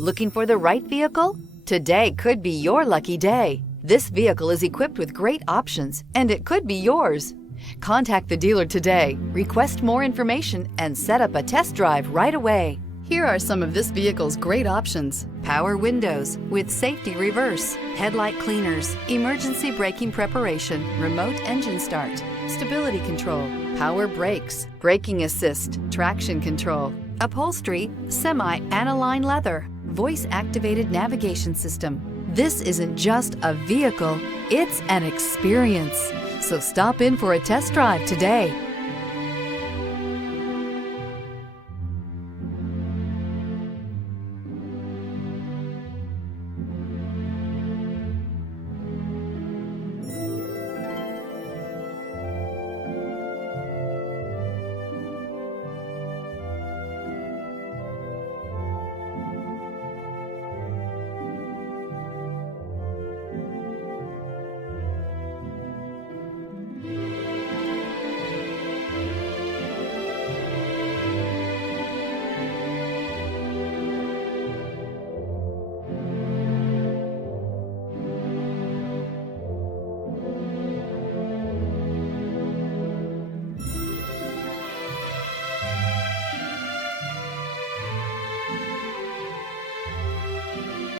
Looking for the right vehicle? Today could be your lucky day. This vehicle is equipped with great options, and it could be yours. Contact the dealer today, request more information, and set up a test drive right away. Here are some of this vehicle's great options: power windows with safety reverse, headlight cleaners, emergency braking preparation, remote engine start, stability control, power brakes, braking assist, traction control, upholstery, semi-aniline leather, voice-activated navigation system. This isn't just a vehicle, it's an experience. So stop in for a test drive today.